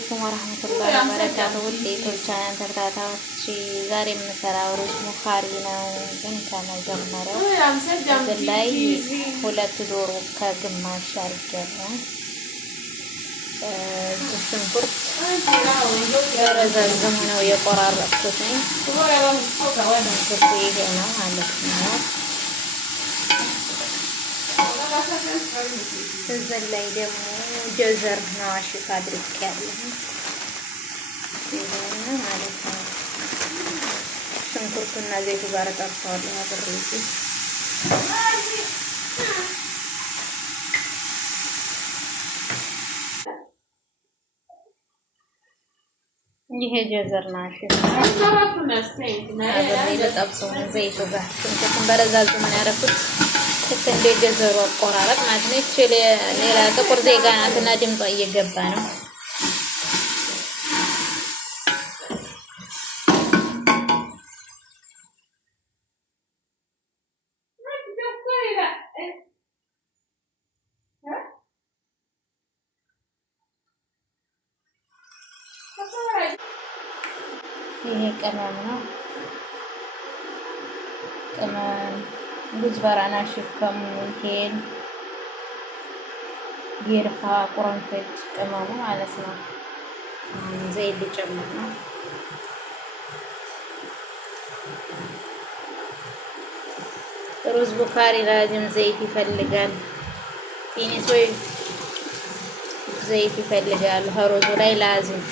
አለይኩም ወራህመቱላሂ ወበረካቱሁ። ውጤቶች ቻናል ተከታታዮች ዛሬ የምሰራው ሩዝ ሙኻሪ ነው። ግን ከመጀመሪያው እዚህ ላይ 2 ዶሮ ከግማሽ አድርጌያለሁ። ሽንኩርት ረዛዝም ነው የቆራረጥኩት። ሽንኩርት ይሄ ነው ማለት ነው። እዚህ ላይ ደግሞ ጀዘር ነው አሽፍ አድርጌያለሁ ማለት ነው። ሽንኩርቱና ዘይቱ ጋር ጠብሰዋለሁ አብሬ። ይሄ ጀዘር ነው አሽፍ አብሬ ለጠብሰው ዘይቱ ጋር ሽንኩርቱን በረዛዝም ነው ያደረኩት። ልክ እንደ ጀዘሩ አቆራረጥ ማለት ነው። እቺ ሌላ ጥቁር ዜጋ ናትና ድምጧ እየገባ ነው። ይሄ ቅመም ነው። ቅመም ጉዝበራና ሽፍ ከሙን ጌርፋ ቁርንፍድ ቅመሙ ማለት ነው። ዘይት ሊጨምር ነው። ሩዝ ሙኻሪ ላዚም ዘይት ይፈልጋል። ፊኒስ ወይ ዘይት ይፈልጋል። ሩዙ ላይ ላዚም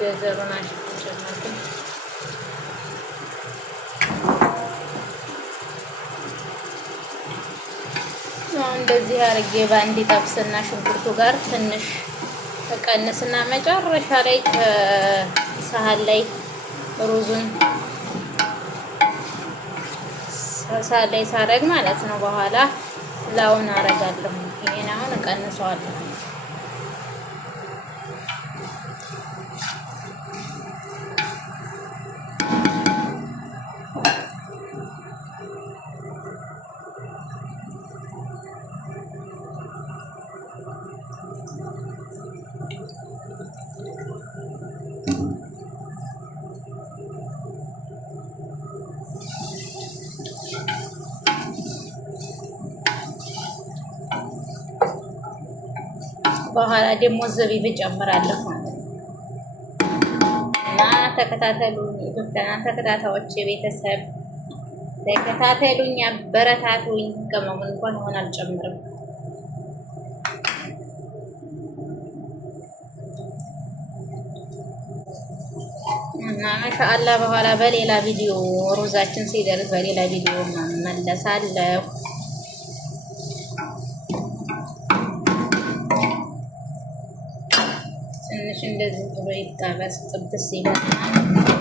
ጀዘሩን አሽፍ ጨመርኩ። እንደዚህ አድርጌ ባንዲ ጠብስና ሽንኩርቱ ጋር ትንሽ ተቀንስና መጨረሻ ላይ ሳህን ላይ ሩዙን ሳህን ላይ ሳረግ ማለት ነው። በኋላ ላውን አረጋለሁ። ይሄን አሁን እቀንሰዋለሁ። በኋላ ደግሞ ዘቢብ እጨምራለሁ ማለት ነው። እና ተከታተሉኝ ኢትዮጵያና ተከታታዮች ቤተሰብ ተከታተሉኝ፣ አበረታቱኝ። ቅመሙን እንኳን ሆነ አልጨምርም እና ማሻአላ በኋላ በሌላ ቪዲዮ ሩዛችን ሲደርስ በሌላ ቪዲዮ መመለሳለሁ። ትንሽ እንደዚህ ብሎ ይጣበስ ጥብስ ይላል።